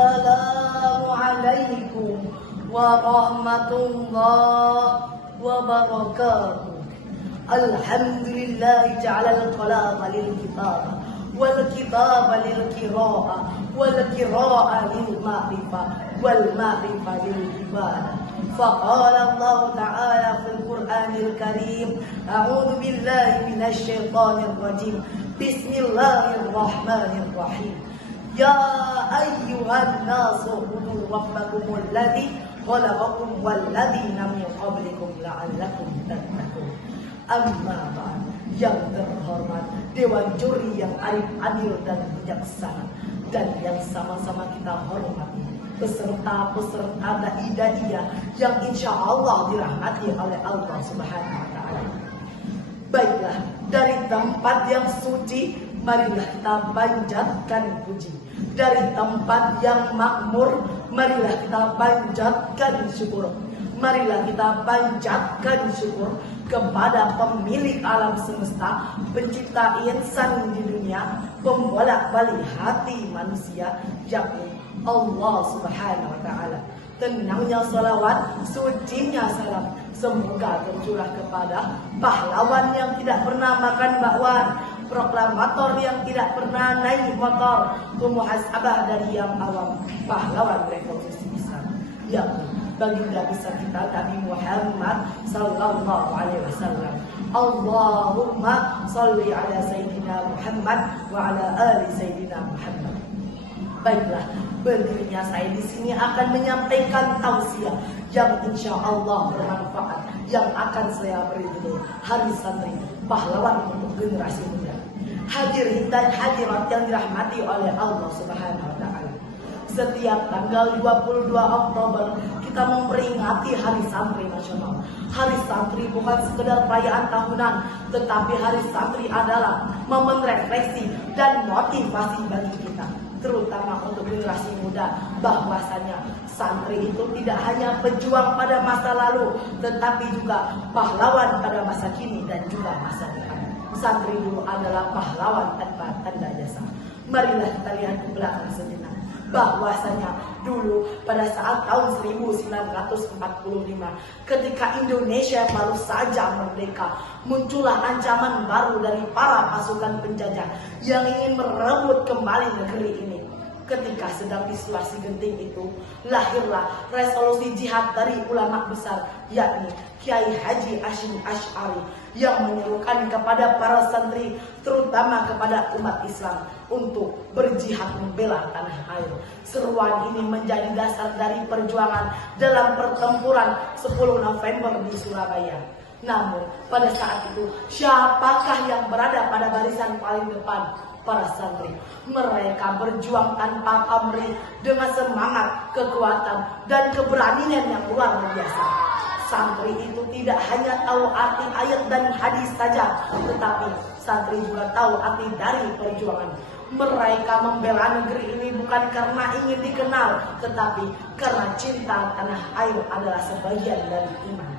Assalamualaikum warahmatullahi wabarakatuh. Alhamdulillah ja'ala al-qalama lil-kitaba wal-kitaba lil-qira'ah wal-qira'ah lil-ma'rifah wal-ma'rifah lil-ibadah. Faqala Allah Ta'ala fil Qur'anil Karim, a'udzu billahi minasy syaithanir rajim. Bismillahirrahmanirrahim. Ya ayyuhan nasu ubudu rabbakumul ladzi khalaqakum wal ladzina min qablikum la'allakum tattaqun. Amma ba'd. Yang terhormat Dewan Juri yang arif, adil dan bijaksana, dan yang sama-sama kita hormati peserta-peserta dai-dai yang insya Allah dirahmati oleh Allah Subhanahu wa Ta'ala. Baiklah, dari tempat yang suci, marilah kita panjatkan puji. Dari tempat yang makmur, marilah kita panjatkan syukur. Marilah kita panjatkan syukur kepada pemilik alam semesta, pencipta insan di dunia, pembolak-balik hati manusia, yakni Allah Subhanahu wa Ta'ala. Tenangnya salawat, sucinya salam, semoga tercurah kepada pahlawan yang tidak pernah makan bakwan, proklamator yang tidak pernah naik motor, pemuhasabah dari yang awam, pahlawan revolusi Islam, yakni baginda besar kita Nabi Muhammad sallallahu alaihi wasallam. Allahumma shalli ala sayyidina Muhammad wa ala ali sayyidina Muhammad. Baiklah, berdirinya saya di sini akan menyampaikan tausiah yang insya Allah bermanfaat, yang akan saya beri dulu Hari Santri, pahlawan untuk generasi muda. Hadirin dan hadirat yang dirahmati oleh Allah Subhanahu wa Ta'ala. Setiap tanggal 22 Oktober kita memperingati Hari Santri Nasional. Hari Santri bukan sekedar perayaan tahunan, tetapi Hari Santri adalah momen refleksi dan motivasi bagi kita, terutama untuk generasi muda, bahwasanya santri itu tidak hanya pejuang pada masa lalu, tetapi juga pahlawan pada masa kini dan juga masa depan. Santri dulu adalah pahlawan tanpa tanda jasa. Marilah kita lihat ke belakang sejenak, bahwasanya dulu pada saat tahun 1945 ketika Indonesia baru saja merdeka, muncullah ancaman baru dari para pasukan penjajah yang ingin merebut kembali negeri ini. Ketika sedang di situasi genting itu, lahirlah resolusi jihad dari ulama besar, yakni Kiai Haji Hashim Asy'ari, yang menyerukan kepada para santri, terutama kepada umat Islam, untuk berjihad membela tanah air. Seruan ini menjadi dasar dari perjuangan dalam pertempuran 10 November di Surabaya. Namun pada saat itu, siapakah yang berada pada barisan paling depan? Para santri. Mereka berjuang tanpa pamrih, dengan semangat, kekuatan, dan keberanian yang luar biasa. Santri itu tidak hanya tahu arti ayat dan hadis saja, tetapi santri juga tahu arti dari perjuangan. Mereka membela negeri ini bukan karena ingin dikenal, tetapi karena cinta tanah air adalah sebagian dari iman.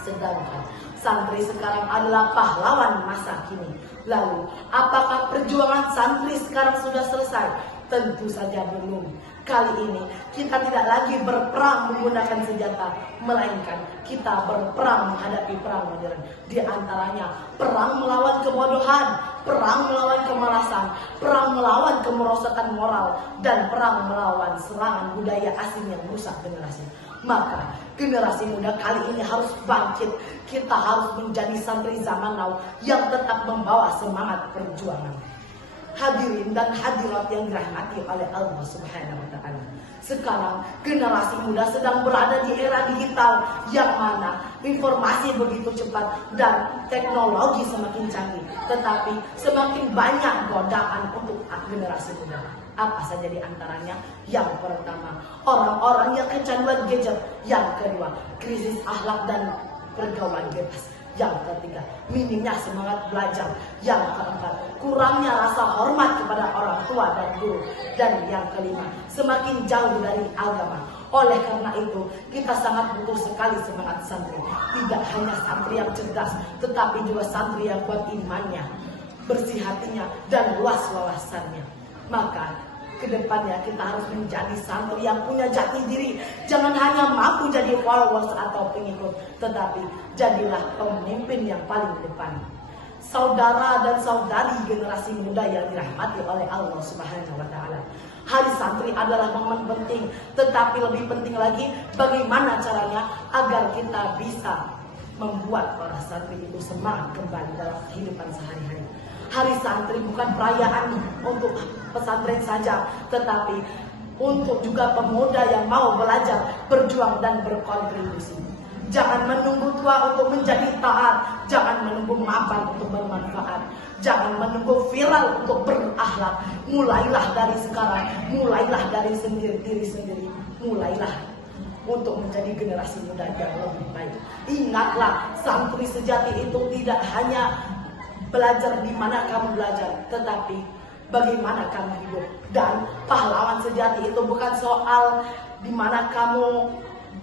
Sedangkan santri sekarang adalah pahlawan masa kini. Lalu, apakah perjuangan santri sekarang sudah selesai? Tentu saja belum. Kali ini kita tidak lagi berperang menggunakan senjata, melainkan kita berperang menghadapi perang modern. Di antaranya perang melawan kebodohan, perang melawan kemalasan, perang melawan kemerosotan moral, dan perang melawan serangan budaya asing yang merusak generasi. Maka generasi muda kali ini harus bangkit. Kita harus menjadi santri zaman now yang tetap membawa semangat perjuangan. Hadirin dan hadirat yang dirahmati oleh Allah Subhanahu wa Ta'ala. Sekarang generasi muda sedang berada di era digital, yang mana informasi begitu cepat dan teknologi semakin canggih, tetapi semakin banyak godaan untuk generasi muda. Apa saja di antaranya? Yang pertama, orang-orang yang kecanduan gadget. Yang kedua, krisis akhlak dan pergaulan bebas. Yang ketiga, minimnya semangat belajar. Yang keempat, kurangnya rasa hormat kepada orang tua dan guru. Dan yang kelima, semakin jauh dari agama. Oleh karena itu, kita sangat butuh sekali semangat santri. Tidak hanya santri yang cerdas, tetapi juga santri yang kuat imannya, bersih hatinya, dan luas wawasannya. Maka Kedepannya kita harus menjadi santri yang punya jati diri. Jangan hanya mampu jadi followers atau pengikut, tetapi jadilah pemimpin yang paling depan. Saudara dan saudari generasi muda yang dirahmati oleh Allah Subhanahu wa Ta'ala, hari santri adalah momen penting, tetapi lebih penting lagi bagaimana caranya agar kita bisa membuat para santri itu semangat kembali dalam kehidupan sehari-hari. Hari santri bukan perayaan untuk pesantren saja, tetapi untuk juga pemuda yang mau belajar, berjuang dan berkontribusi. Jangan menunggu tua untuk menjadi taat, jangan menunggu mapan untuk bermanfaat, jangan menunggu viral untuk berakhlak. Mulailah dari sekarang, mulailah dari diri sendiri, mulailah untuk menjadi generasi muda yang lebih baik. Ingatlah, santri sejati itu tidak hanya belajar di mana kamu belajar, tetapi bagaimana kamu hidup. Dan pahlawan sejati itu bukan soal di mana kamu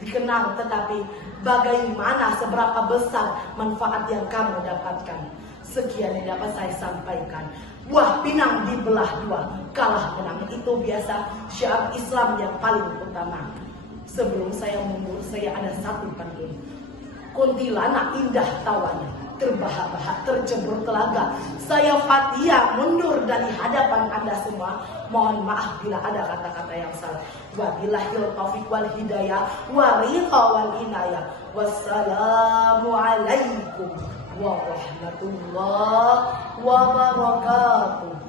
dikenal, tetapi bagaimana seberapa besar manfaat yang kamu dapatkan. Sekian yang dapat saya sampaikan. Buah pinang dibelah dua, kalah menang itu biasa syiar Islam yang paling utama. Sebelum saya mundur, saya ada satu pantun. Kuntilanak indah tawanya, terbahak-bahak tercebur telaga. Saya Fathia mundur dari hadapan Anda semua. Mohon maaf bila ada kata-kata yang salah. Wabillahil taufiq wal hidayah wa ridha wal inayah. Wassalamualaikum warahmatullahi wabarakatuh.